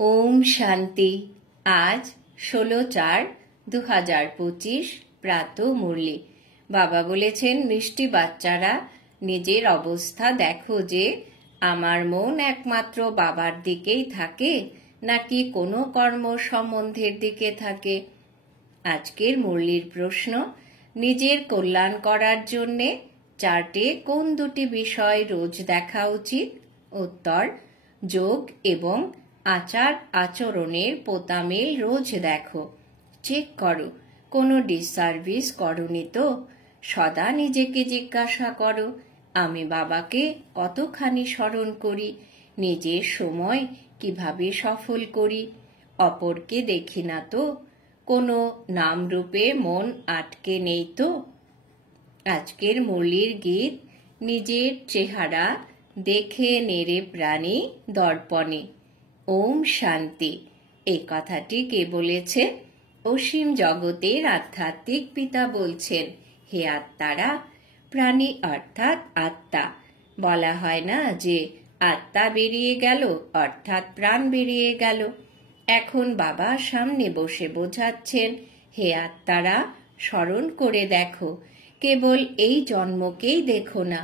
ওম শান্তি। আজ 16/4/2025 প্রাত মুরলি। বাবা বলেছেন, মিষ্টি বাচ্চারা, নিজের অবস্থা দেখো যে আমার মন একমাত্র বাবার দিকেই থাকে নাকি কোনো কর্ম সম্বন্ধের দিকে থাকে। আজকের মুরলির প্রশ্ন, নিজের কল্যাণ করার জন্যে চার্টে কোন দুটি বিষয় রোজ দেখা উচিত? উত্তর, যোগ এবং আচার আচরণের পোতামেল রোজ দেখো, চেক করো কোনো ডিসসার্ভিস করনি তো। সদা নিজেকে জিজ্ঞাসা করো, আমি বাবাকে কতখানি স্মরণ করি, নিজের সময় কিভাবে সফল করি, অপরকে দেখি না তো, কোনো নামরূপে মন আটকে নেই তো। আজকের মুরলির গীত, নিজের চেহারা দেখে নেড়ে প্রাণী দর্পণে। ওম শান্তি। এই কথাটি কে বলেছে? অসীম জগতের আধ্যাত্মিক পিতা বলছেন, হে আত্মারা, প্রাণী অর্থাৎ আত্মা। বলা হয় না যে আত্মা বেরিয়ে গেল অর্থাৎ প্রাণ বেরিয়ে গেল। এখন বাবা সামনে বসে বোঝাচ্ছেন, হে আত্মারা, স্মরণ করে দেখো, কেবল এই জন্মকেই দেখো না,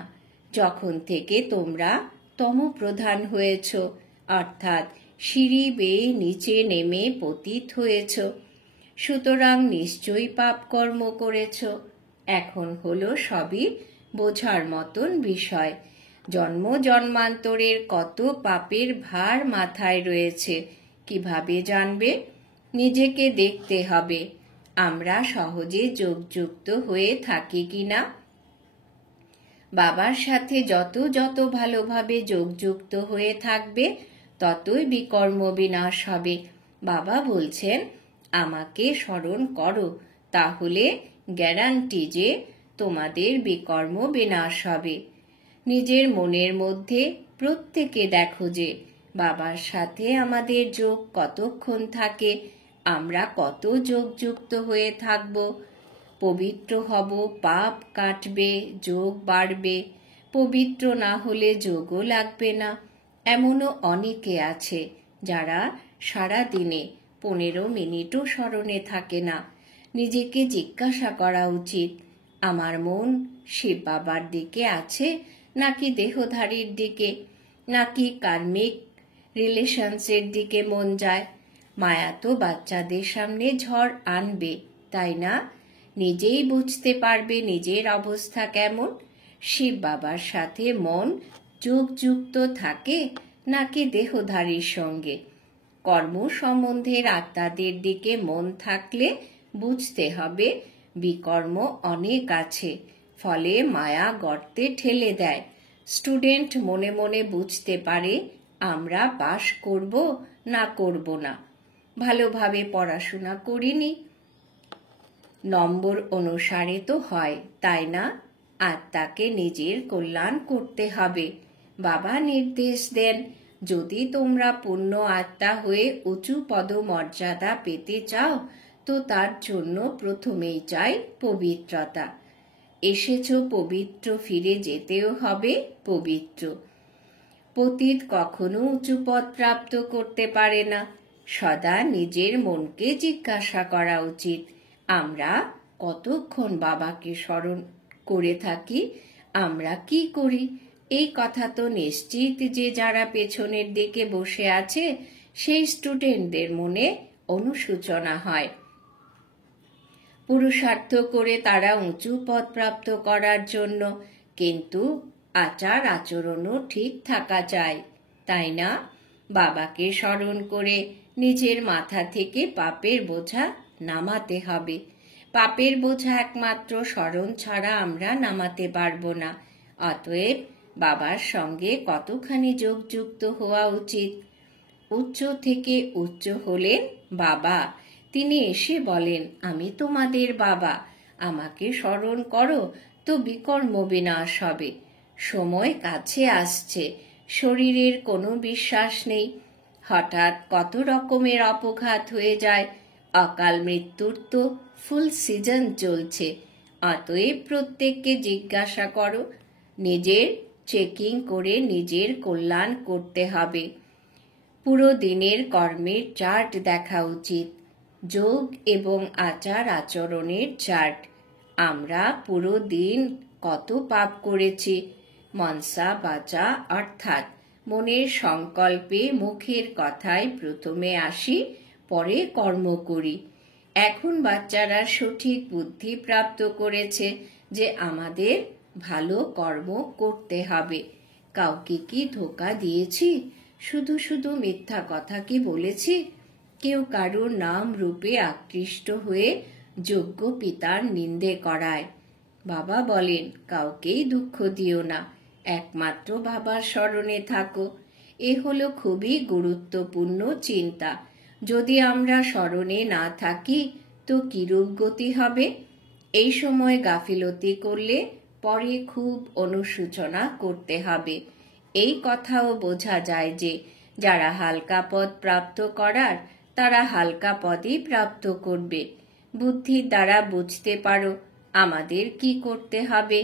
যখন থেকে তোমরা তমপ্রধান হয়েছ, অর্থাৎ সিঁড়ি বেয়ে নিচে নেমে পতিত হয়েছ। সুতরাং নিশ্চয়ই পাপ কর্ম করেছ। এখন হলো সবই বোঝার মতন বিষয়। জন্ম জন্মান্তরের কত পাপের ভার মাথায় রয়েছে, কিভাবে জানবে? নিজেকে দেখতে হবে আমরা সহজে যোগযুক্ত হয়ে থাকি কিনা। বাবার সাথে যত যত ভালোভাবে যোগযুক্ত হয়ে থাকবে ততই বিকর্ম বিনাশ হবে। বাবা বলছেন, আমাকে স্মরণ করো, তাহলে গ্যারান্টি যে তোমাদের বিকর্ম বিনাশ হবে। নিজের মনের মধ্যে প্রত্যেকে দেখো যে বাবার সাথে আমাদের যোগ কতক্ষণ থাকে, আমরা কত যোগযুক্ত হয়ে থাকব। পবিত্র হব, পাপ কাটবে, যোগ বাড়বে। পবিত্র না হলে যোগও লাগবে না। এমনও অনেকে আছে যারা সারা দিনে 15 মিনিটও স্মরণে থাকে না। নিজেকে জিজ্ঞাসা করা উচিত, আমার মন শিব বাবার দিকে আছে নাকি দেহধারীর দিকে, নাকি কার্মিক রিলেশনসের দিকে মন যায়। মায়া তো বাচ্চাদের সামনে ঝড় আনবে, তাই না? নিজেই বুঝতে পারবে নিজের অবস্থা কেমন। শিব বাবার সাথে মন যোগযুক্ত থাকে নাকি দেহধারীর সঙ্গে। কর্ম সম্বন্ধের আত্মাদের দিকে মন থাকলে বুঝতে হবে বিকর্ম অনেক আছে, ফলে মায়া গর্তে ঠেলে দেয়। স্টুডেন্ট মনে মনে বুঝতে পারে আমরা পাশ করব না করব না, ভালোভাবে পড়াশোনা করিনি, নম্বর অনুসারে তো হয়, তাই না? আত্মাকে নিজের কল্যাণ করতে হবে। বাবা নির্দেশ দেন, যদি তোমরা পূর্ণ আত্মা হয়ে উঁচু পদমর্যাদা পেতে চাও তো তার জন্য প্রথমেই চাই পবিত্রতা। এসেছ পবিত্র, ফিরে যেতেও হবে পবিত্র। পতিত কখনো উঁচু পদ প্রাপ্ত করতে পারে না। সদা নিজের মনকে জিজ্ঞাসা করা উচিত, আমরা কতক্ষণ বাবাকে স্মরণ করে থাকি, আমরা কি করি? এই কথা তো নিশ্চিত যে যারা পেছনের দিকে বসে আছে সেই স্টুডেন্টদের মনে অনুশোচনা হয়। পুরুষার্থ করে তারা উঁচু পদ প্রাপ্ত করার জন্য, কিন্তু আচার আচরণও ঠিক থাকা চাই, তাই না? বাবাকে স্মরণ করে নিজের মাথা থেকে পাপের বোঝা নামাতে হবে। পাপের বোঝা একমাত্র স্মরণ ছাড়া আমরা নামাতে পারবো না। অতএব বাবার সঙ্গে কতখানি যোগযুক্ত হওয়া উচিত। উচ্চ থেকে উচ্চ হলেন বাবা। তিনি এসে বলেন, আমি তোমাদের বাবা, আমাকে স্মরণ করো তো বিকর্ম বিনাশ হবে। সময় কাছে আসছে, শরীরের কোনো বিশ্বাস নেই, হঠাৎ কত রকমের অপঘাত হয়ে যায়। অকাল মৃত্যুর তো ফুল সিজন চলছে। অতএব প্রত্যেককে জিজ্ঞাসা করো, নিজের চেকিং করে নিজের কল্যাণ করতে হবে। পুরো দিনের কর্মের চার্ট দেখা উচিত, যোগ এবং আচার আচরণের চার্ট। আমরা পুরো দিন কত পাপ করেছি, মনসা বাচা অর্থাৎ মনের সংকল্পে মুখের কথায় প্রথমে আসি, পরে কর্ম করি। এখন বাচ্চারা সঠিক বুদ্ধি প্রাপ্ত করেছে যে আমাদের ভালো কর্ম করতে হবে। কাউকে কি ধোঁকা দিয়েছি? শুধু শুধু মিথ্যা কথা কি বলেছি? কেউ কারোর নাম রূপে আকৃষ্ট হয়ে যোগ্য পিতার নিন্দে করায়। বাবা বলেন, কাউকেই দুঃখ দিও না, একমাত্র বাবার স্মরণে থাকো। এ হলো খুবই গুরুত্বপূর্ণ চিন্তা। যদি আমরা স্মরণে না থাকি তো কিরূপ গতি হবে? এই সময় গাফিলতি করলে পরে খুব অনুশোচনা করতে হবে। এই কথাও বোঝা যায় যে যারা হালকা পদ প্রাপ্ত করার তারা হালকা পদই প্রাপ্ত করবে। বুদ্ধির দ্বারা বুঝতে পারো আমাদের কি করতে হবে।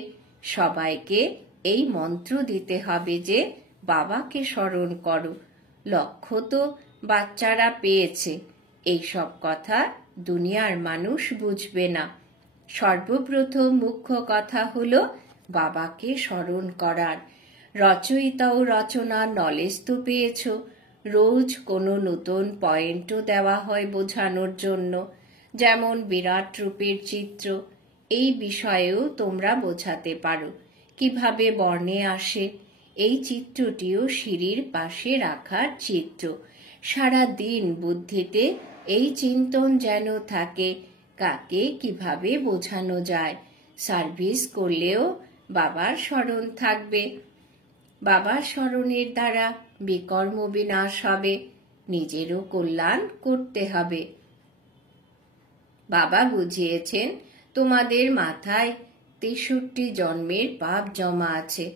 সবাইকে এই মন্ত্র দিতে হবে যে বাবাকে স্মরণ করো। লক্ষ্য তো বাচ্চারা পেয়েছে, এই সব কথা দুনিয়ার মানুষ বুঝবে না। সর্বপ্রথম মুখ্য কথা হলো বাবাকে স্মরণ করার। রচয়িতা ও রচনার নলেজ তো পেয়েছ, রোজ কোনো নতুন পয়েন্টও দেওয়া হয় বোঝানোর জন্য, যেমন বিরাট রূপের চিত্র। এই বিষয়েও তোমরা বোঝাতে পারো কিভাবে বর্ণে আসে। এই চিত্রটিও সিঁড়ির পাশে রাখার চিত্র। সারা দিন বুদ্ধিতে এই চিন্তন যেন থাকে কাকে কিভাবে বোঝানো যায়। সার্ভিস করলেও বাবার স্মরণ থাকবে। বাবার স্মরণের দ্বারা বিকর্ম বিনাশ হবে, নিজেরও কল্যাণ করতে হবে। বাবা বুঝিয়েছেন তোমাদের মাথায় 63 জন্মের পাপ জমা আছে।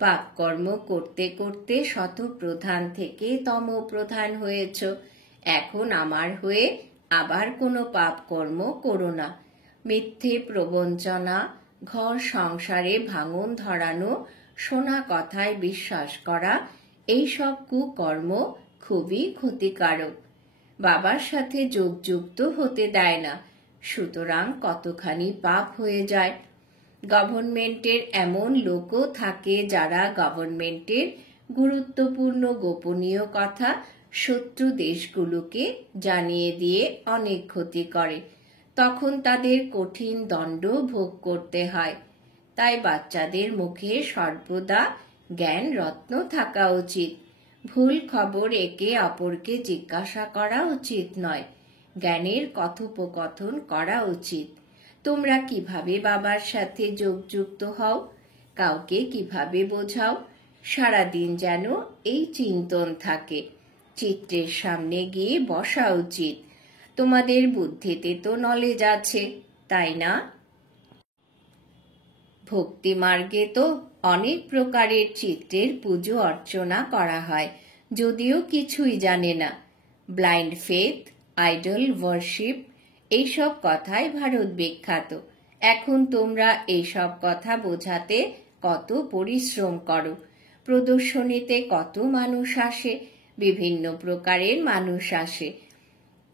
পাপ কর্ম করতে করতে শত প্রধান থেকে তম প্রধান হয়েছ। এখন আমার হয়ে আবার কোনো পাপ কর্ম করো না। মিথ্যে প্রবঞ্চনা, ঘর সংসারে ভাঙন ধরানো, শোনা কথায় বিশ্বাস করা, এইসব কুকর্ম খুবই ক্ষতিকারক। বাবার সাথে যোগযুক্ত হতে দেয় না, সুতরাং কতখানি পাপ হয়ে যায়। গভর্নমেন্টের এমন লোকও থাকে যারা গভর্নমেন্টের গুরুত্বপূর্ণ গোপনীয় কথা শত্রু দেশগুলোকে জানিয়ে দিয়ে অনেক ক্ষতি করে। তখন তাদের কঠিন দণ্ড ভোগ করতে হয়। তাই বাচ্চাদের মুখে সর্বদা জ্ঞান রত্ন থাকা উচিত। ভুল খবর একে অপরকে জিজ্ঞাসা করা উচিত নয়, জ্ঞানের কথোপকথন করা উচিত। তোমরা কিভাবে বাবার সাথে যোগযুক্ত হও, কাউকে কিভাবে বোঝাও, সারাদিন যেন এই চিন্তন থাকে। চিত্রের সামনে গিয়ে বসা উচিত। তোমাদের বুদ্ধিতে তো নলেজ আছে, তাই না? ভক্তি মার্গে তো অনেক প্রকারের চিত্রের পুজো অর্চনা করা হয়, যদিও কিছুই জানে না। ব্লাইন্ড ফেথ, আইডল ওয়ার্শিপ, এইসব কথাই ভারত বিখ্যাত। এখন তোমরা এইসব কথা বোঝাতে কত পরিশ্রম করো। প্রদর্শনীতে কত মানুষ আসে, বিভিন্ন প্রকারের মানুষ আসে।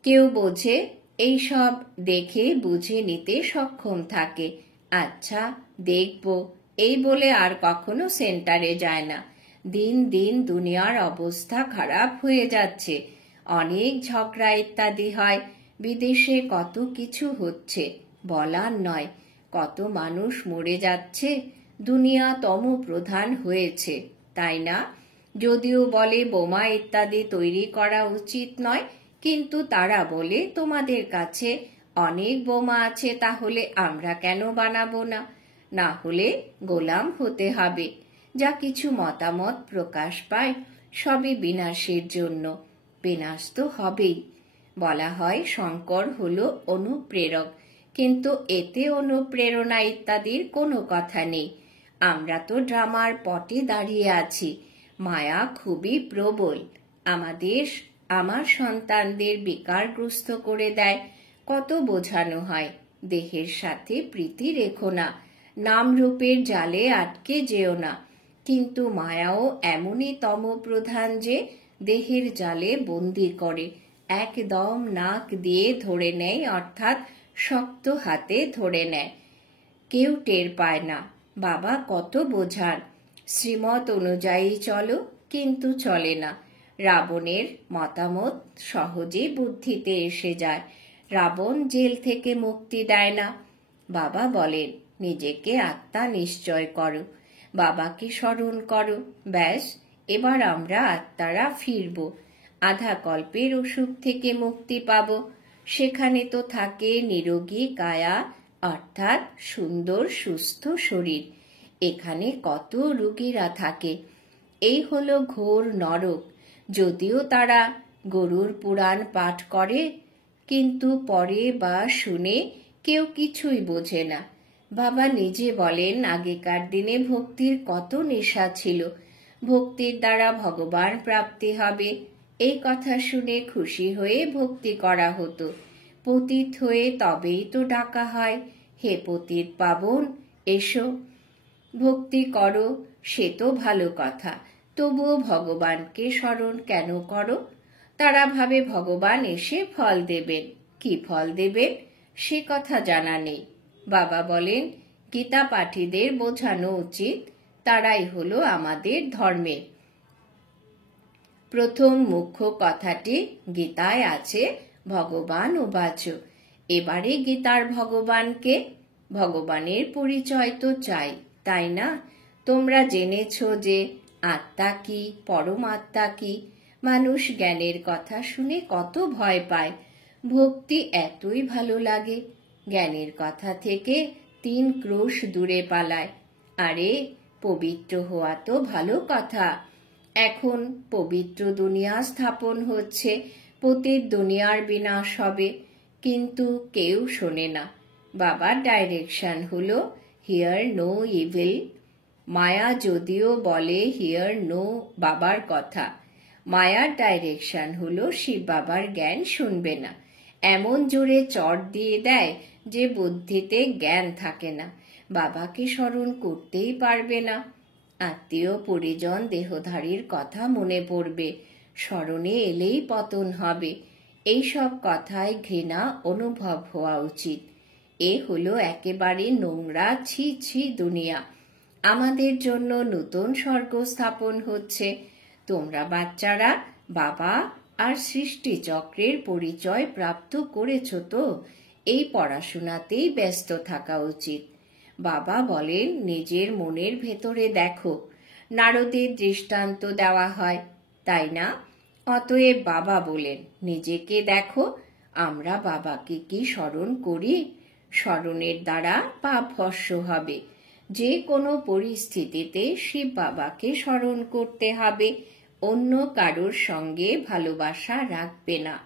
কেউ বোঝে, এইসব দেখে বুঝে নিতে সক্ষম থাকে। আচ্ছা দেখব এই বলে আর কখনো সেন্টারে যায় না। দিন দিন দুনিয়ার অবস্থা খারাপ হয়ে যাচ্ছে, অনেক ঝগড়া ইত্যাদি হয়। বিদেশে কত কিছু হচ্ছে, বলার নয়। কত মানুষ মরে যাচ্ছে, দুনিয়া তম প্রধান হয়েছে, তাই না? যদিও বলে বোমা ইত্যাদি তৈরি করা উচিত নয়, কিন্তু তারা বলে তোমাদের কাছে অনেক বোমা আছে, তাহলে আমরা কেন বানাবো না? না হলে গোলাম হতে হবে। যা কিছু মতামত প্রকাশ পায় সবই বিনাশের জন্য। বিনাশ তো হবেই। বলা হয় শঙ্কর হলো অনুপ্রেরক, কিন্তু এতে অনুপ্রেরণা ইত্যাদির কোনো কথা নেই। আমরা তো ড্রামার পটে দাঁড়িয়ে আছি। মায়া খুবই প্রবল, আমার সন্তানদের বিকারগ্রস্ত করে দেয়। কত বোঝানো হয়, দেহের সাথে প্রীতি রেখো না, নাম রূপের জালে আটকে যেও না। কিন্তু মায়াও এমনই তম প্রধান যে দেহের জালে বন্দি করে, একদম নাক দিয়ে ধরে নেয়, অর্থাৎ শক্ত হাতে ধরে নেয়। কেউ টের পায় না। বাবা কত বোঝান, শ্রীমত অনুযায়ী চলো, কিন্তু চলে না। রাবণের মতামত সহজে বুদ্ধিতে এসে যায়। রাবণ জেল থেকে মুক্তি দেয় না। বাবা বলেন, নিজেকে আত্মা নিশ্চয় করো, বাবাকে স্মরণ করো, ব্যাস এবার আমরা আত্মারা ফিরব, আধা কল্পের অসুখ থেকে মুক্তি পাব। সেখানে তো থাকে নিরোগী কায়া, অর্থাৎ সুন্দর সুস্থ শরীর। এখানে কত রোগীরা থাকে। এই হলো ঘোর নরক। যদিও তারা গরুর পুরাণ পাঠ করে, কিন্তু পড়ে বা শুনে কেউ কিছুই বোঝে না। বাবা নিজে বলেন, আগেকার দিনে ভক্তির কত নেশা ছিল, ভক্তির দ্বারা ভগবান প্রাপ্তি হবে, এই কথা শুনে খুশি হয়ে ভক্তি করা হতো। পতিত হয়ে তবেই তো ডাকা হয়, হে পতিত পাবন, এসো ভক্তি করো। সে তো ভালো কথা, তবুও ভগবানকে স্মরণ কেন করো? তারা ভাবে ভগবান এসে ফল দেবেন। কি ফল দেবেন সে কথা জানা নেই। বাবা বলেন, গীতা পাঠীদের বোঝানো উচিত, তারাই হলো আমাদের ধর্মের। প্রথম মুখ্য কথাটি গীতায় আছে, ভগবান উবাচ। এবারে গীতার ভগবানকে, ভগবানের পরিচয় তো চাই, তাই না? তোমরা জেনেছ যে আত্মা কি, পরমাত্মা কি। মানুষ জ্ঞানের কথা শুনে কত ভয় পায়, ভক্তি এতই ভালো লাগে, জ্ঞানের কথা থেকে 3 ক্রোশ দূরে পালায়। আরে পবিত্র হওয়া তো ভালো কথা। এখন পবিত্র দুনিয়া স্থাপন হচ্ছে, পতিত দুনিয়ার বিনাশ হবে, কিন্তু কেউ শোনে না। বাবার ডাইরেকশন হলো, হিয়ার নো ইভিল। মায়া যদিও বলে হিয়ার নো বাবার কথা, মায়ার ডাইরেকশন হলো শিব বাবার জ্ঞান শুনবে না। এমন জোরে চট দিয়ে দেয় যে বুদ্ধিতে জ্ঞান থাকে না, বাবাকে স্মরণ করতেই পারবে না। আত্মীয় পরিজন দেহধারীর কথা মনে পড়বে, স্মরণে এলেই পতন হবে। এইসব কথায় ঘৃণা অনুভব হওয়া উচিত। এ হলো একেবারে নোংরা ছি ছি দুনিয়া। আমাদের জন্য নতুন স্বর্গ স্থাপন হচ্ছে। তোমরা বাচ্চারা বাবা আর সৃষ্টি চক্রের পরিচয় প্রাপ্ত করেছ তো, এই পড়াশোনাতেই ব্যস্ত থাকা উচিত। বাবা বলেন, নিজের মনের ভেতরে দেখো। নারদের দৃষ্টান্ত দেওয়া হয়, তাই না? অতএব বাবা বলেন, নিজেকে দেখো। আমরা বাবাকে কি স্মরণ করি? স্মরণের দ্বারা পাপ ভস্ম হবে। যে কোনো পরিস্থিতিতে শিব বাবাকে স্মরণ করতে হবে, অন্য কারোর সঙ্গে ভালোবাসা রাখবে না।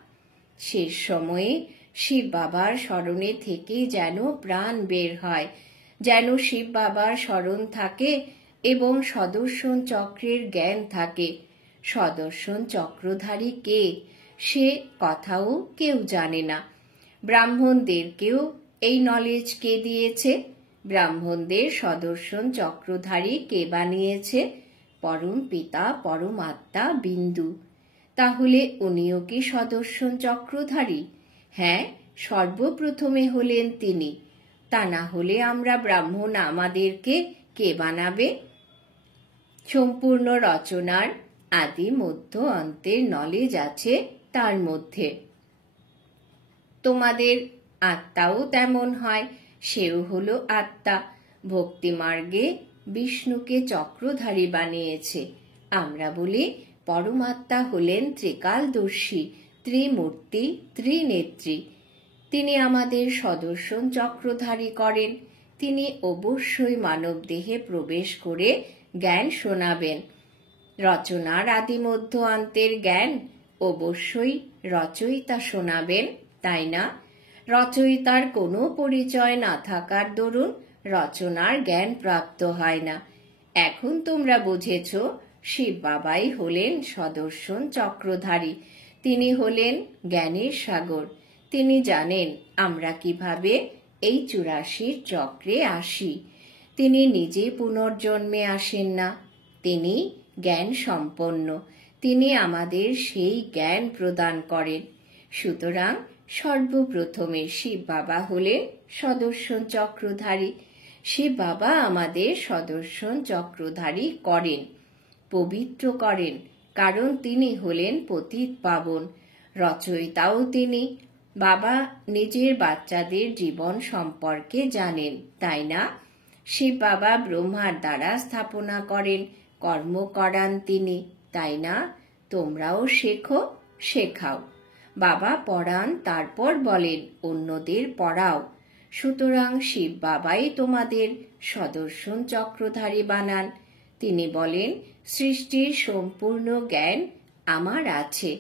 শেষ সময়ে শিব বাবার স্মরণে থেকে যেন প্রাণ বের হয়, যেন শিব বাবার স্মরণ থাকে এবং সদর্শন চক্রের জ্ঞান থাকে। সদর্শন চক্রধারী কে, সে কথাও কেউ জানে না। ব্রাহ্মণদেরকেও এই নলেজ কে দিয়েছে? ব্রাহ্মণদের সদর্শন চক্রধারী কে বানিয়েছে? পরম পিতা পরমাত্মা বিন্দু। তাহলে উনিও কি সদর্শন চক্রধারী? হ্যাঁ, সর্বপ্রথমে হলেন তিনি। তা না হলে আমরা ব্রাহ্মণ, আমাদেরকে কে বানাবে? সম্পূর্ণ রচনার আদি মধ্য অন্তের নলেজ আছে তার মধ্যে। তোমাদের আত্মাও তেমন হয়, সেও হলো আত্মা। ভক্তিমার্গে বিষ্ণুকে চক্রধারী বানিয়েছে। আমরা বলি পরমাত্মা হলেন ত্রিকালদর্শী, ত্রিমূর্তি, ত্রিনেত্রী। তিনি আমাদের সদর্শন চক্রধারী করেন। তিনি অবশ্যই মানব দেহে প্রবেশ করে জ্ঞান শোনাবেন। রচনার আদি মধ্য অন্তের জ্ঞান অবশ্যই রচয়িতা শোনাবেন, তাই না? রচয়িতার কোনো পরিচয় না থাকার দরুন রচনার জ্ঞান প্রাপ্ত হয় না। এখন তোমরা বুঝেছ, শিব বাবাই হলেন সদর্শন চক্রধারী। তিনি হলেন জ্ঞানের সাগর। তিনি জানেন আমরা কিভাবে এই 84 চক্রে আসি। তিনি নিজে পুনর্জন্মে আসেন না, তিনি জ্ঞান সম্পন্ন। তিনি আমাদের সেই জ্ঞান প্রদান করেন। সুতরাং সর্বপ্রথমে শিব বাবা হলেন সদর্শন চক্রধারী। শিব বাবা আমাদের সদর্শন চক্রধারী করেন, পবিত্র করেন, কারণ তিনি হলেন পতিত পাবন, রচয়িতাও তিনি। বাবা নিজের বাচ্চাদের জীবন সম্পর্কে জানেন, তাই না? শিব বাবা ব্রহ্মার দ্বারা স্থাপনা করেন, কর্ম করান তিনি, তাই না? তোমরাও শেখো, শেখাও। বাবা পড়ান, তারপর বলেন অন্যদের পড়াও। সুতরাং শিব বাবাই তোমাদের সদর্শন চক্রধারী বানান। তিনি বলেন সৃষ্টির সম্পূর্ণ জ্ঞান আমার আছে,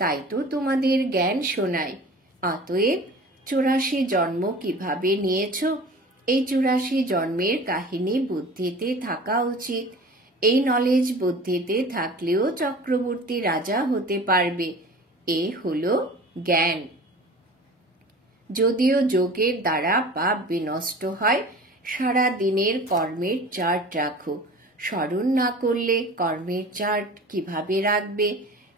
তাই তো তোমাদের জ্ঞান শোনাই। অতএব 84 জন্ম কিভাবে নিয়েছ, এই 84 জন্মের কাহিনী বুদ্ধিতে থাকা উচিত। এই নলেজ বুদ্ধিতে থাকলেও চক্রবর্তী রাজা হতে পারবে। এ হলো জ্ঞান। যদিও যোগের দ্বারা পাপ বিনষ্ট হয়, সারা দিনের কর্মের চার্ট রাখো। স্মরণ না করলে কর্মের চার্ট কিভাবে রাখবে?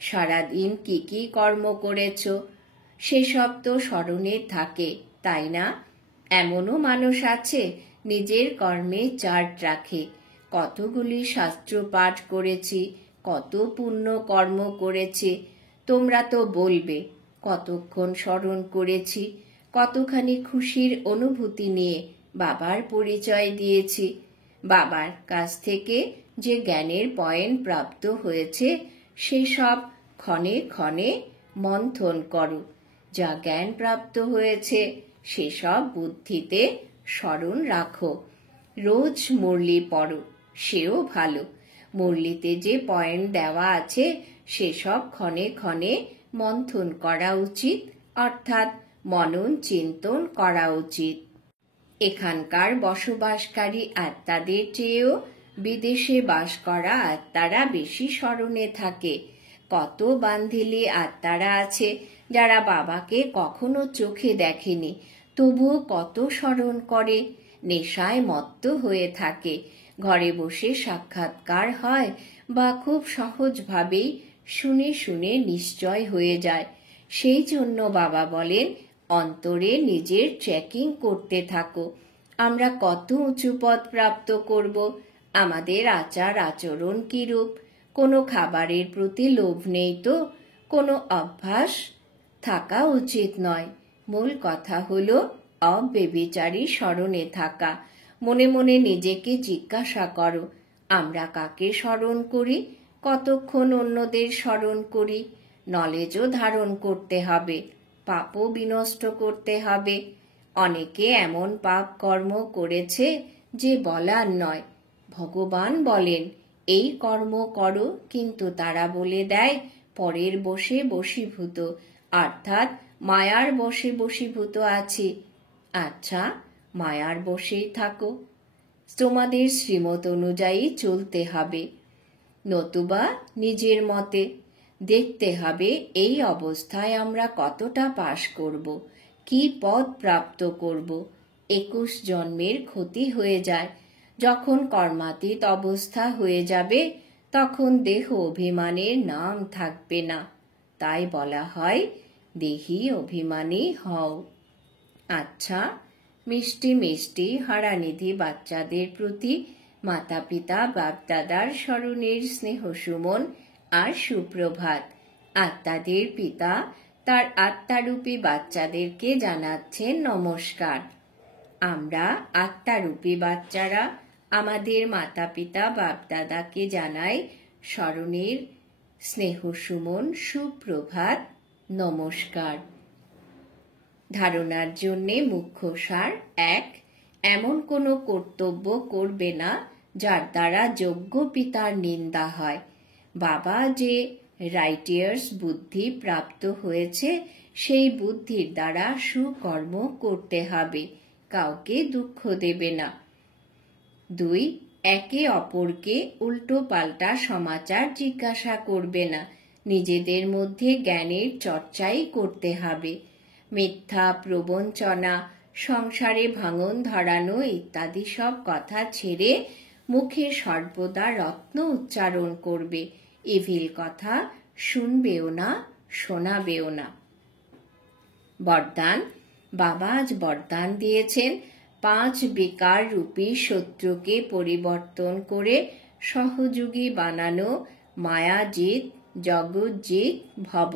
সারাদিন কি কি কর্ম করেছ সেসব তো স্মরণে থাকে, তাই না? এমনও মানুষ আছে নিজের কর্মে চার্ট রাখে, কতগুলি শাস্ত্র পাঠ করেছি, কত পুণ্য কর্ম করেছি। তোমরা তো বলবে কতক্ষণ স্মরণ করেছি, কতখানি খুশির অনুভূতি নিয়ে বাবার পরিচয় দিয়েছি। বাবার কাছ থেকে যে জ্ঞানের পয়েন্ট প্রাপ্ত হয়েছে সেসব ক্ষণে ক্ষণে মন্থন করো। যা জ্ঞান প্রাপ্ত হয়েছে সেসব বুদ্ধিতে স্মরণ রাখো। রোজ মুরলি পড়ো, সেও ভালো। মুরলিতে যে পয়েন্ট দেওয়া আছে সেসব ক্ষণে ক্ষণে মন্থন করা উচিত, অর্থাৎ মনন চিন্তন করা উচিত। এখানকার বসবাসকারী আত্মাদের চেয়েও বিদেশে বাস করা আত্মারা বেশি স্মরণে থাকে। কত বান্ধিলি আত্মারা আছে যারা বাবাকে কখনো চোখে দেখেনি, তবুও কত স্মরণ করে। নেশায় মত্ত হয়ে থাকে, ঘরে বসে সাক্ষাৎকার হয় বা খুব সহজভাবেই শুনে শুনে নিশ্চয় হয়ে যায়। সেই জন্য বাবা বলেন অন্তরে নিজের ট্রেকিং করতে থাকো। আমরা কত উঁচু পদ প্রাপ্ত করব? আমাদের আচার আচরণ কিরূপ? কোনো খাবারের প্রতি লোভ নেই তো? কোনো অভ্যাস থাকা উচিত নয়। মূল কথা হলো অব্যভিচারী স্মরণে থাকা। মনে মনে নিজেকে জিজ্ঞাসা করো, আমরা কাকে স্মরণ করি, কতক্ষণ অন্যদের স্মরণ করি? নলেজও ধারণ করতে হবে, পাপও বিনষ্ট করতে হবে। অনেকে এমন পাপ কর্ম করেছে যে বলার নয়। ভগবান বলেন এই কর্ম করো, কিন্তু তারা বলে দেয় পরের বশে বশীভূত, অর্থাৎ মায়ার বশে বশীভূত আছি। আচ্ছা, মায়ার বশেই থাকো, তোমাদের শ্রীমত অনুযায়ী চলতে হবে, নতুবা নিজের মতে। দেখতে হবে এই অবস্থায় আমরা কতটা পাশ করব, কি পদ প্রাপ্ত করব। 21 জন্মের ক্ষতি হয়ে যায়। যখন কর্মাতীত অবস্থা হয়ে যাবে তখন দেহ অভিমানের নাম থাকবে না। তাই বলা হয় দেহি অভিমানী হও। আচ্ছা, মিষ্টি মিষ্টি হারানিধি বাচ্চাদের প্রতি মাতা পিতা বাপদাদার স্মরণের স্নেহ সুমন আর সুপ্রভাত। আত্মাদের পিতা তার আত্মারূপী বাচ্চাদেরকে জানাচ্ছেন নমস্কার। আমরা আত্মারূপী বাচ্চারা আমাদের মাতা পিতা বাপদাদাকে জানাই স্মরণের স্নেহ সুমন সুপ্রভাত, নমস্কার। ধারণার জন্যে মুখ্য সার: 1. এমন কোনো কর্তব্য করবে না যার দ্বারা যোগ্য পিতার নিন্দা হয়। বাবা যে রাইটিয়ার্স বুদ্ধি প্রাপ্ত হয়েছে সেই বুদ্ধির দ্বারা সুকর্ম করতে হবে, কাউকে দুঃখ দেবে না। 2. একে অপরকে উল্টো পাল্টা সমাচার জিজ্ঞাসা করবে না, নিজেদের মধ্যে জ্ঞানের চর্চাই করতে হবে। মিথ্যা প্রবঞ্চনা, সংসারে ভাঙন ধরানো ইত্যাদি সব কথা ছেড়ে মুখে সর্বদা রত্ন উচ্চারণ করবে। ইভিল কথা শুনবেও না, শোনাবেও না। বরদান। বাবা আজ বরদান দিয়েছেন 5 বিকার রূপী শত্রুকে পরিবর্তন করে সহযোগী বানানো মায়াজিৎ জগৎজিৎ ভব।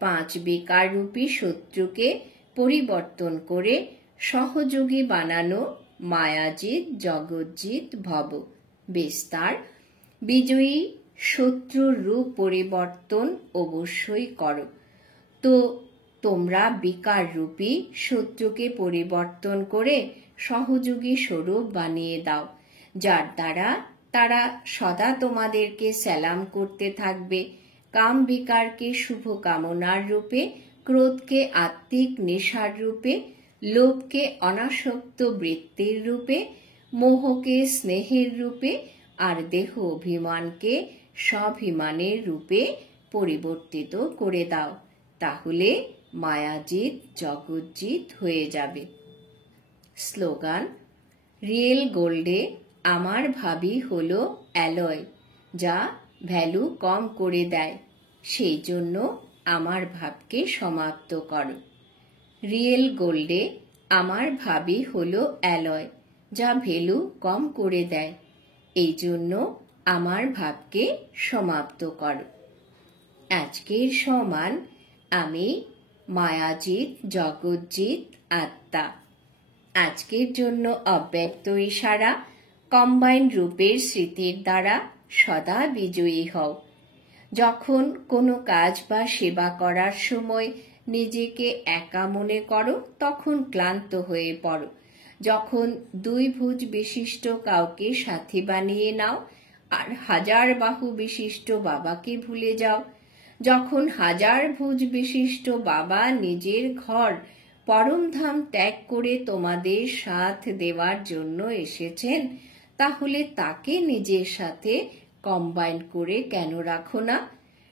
5 বিকার রূপী শত্রুকে পরিবর্তন করে সহযোগী বানানো মায়াজিৎ জগৎজিৎ ভব। বিস্তার। বিজয়ী শত্রুর রূপ পরিবর্তন অবশ্যই করো। তো তোমরা বিকার রূপী শত্রুকে পরিবর্তন করে সহযোগী স্বরূপ বানিয়ে দাও, যার দ্বারা তারা সদা তোমাদেরকে সালাম করতে থাকবে। কাম বিকারকে শুভ কামনার রূপে, ক্রোধকে আত্মিক নেশার রূপে, লোভকে অনাসক্ত বৃত্তির রূপে, মোহকে স্নেহের রূপে আর দেহ অভিমানকে স্বাভিমানের রূপে পরিবর্তিত করে দাও। তাহলে মায়াজিৎ জগৎজিৎ হয়ে যাবে। স্লোগান। রিয়েল গোল্ডে আমার ভাবি হলো অ্যালয়, যা ভ্যালু কম করে দেয়। সেই জন্য আমার ভাবকে সমাপ্ত করো। রিয়েল গোল্ডে আমার ভাবি হলো অ্যালয়, যা ভ্যালু কম করে দেয়। এই জন্য আমার ভাবকে সমাপ্ত করো। আজকের সমান আমি মায়াজিৎ জগৎজিৎ আত্মা। আজকের জন্য অব্যক্ত ইশারা। কম্বাইন রূপের স্মৃতির দ্বারা সদা বিজয়ী হও। যখন কোনো কাজ বা সেবা করার সময় নিজেকে একা মনে করো, তখন ক্লান্ত হয়ে পড়ো। যখন 2 ভুজ বিশিষ্ট কাউকে সাথী বানিয়ে নাও আর 1000 বাহু বিশিষ্ট বাবাকে ভুলে যাও। যখন 1000 ভুজ বিশিষ্ট বাবা নিজের ঘর পরমধাম ত্যাগ করে তোমাদের সাথ দেওয়ার জন্য এসেছেন, তাহলে তাকে নিজের সাথে কম্বাইন করে কেন রাখো না?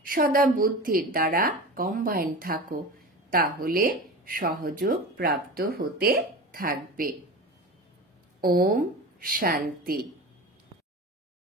সদা বুদ্ধির দ্বারা কম্বাইন থাকো, তাহলে সহযোগ প্রাপ্ত হতে থাকবে। ওম শান্তি।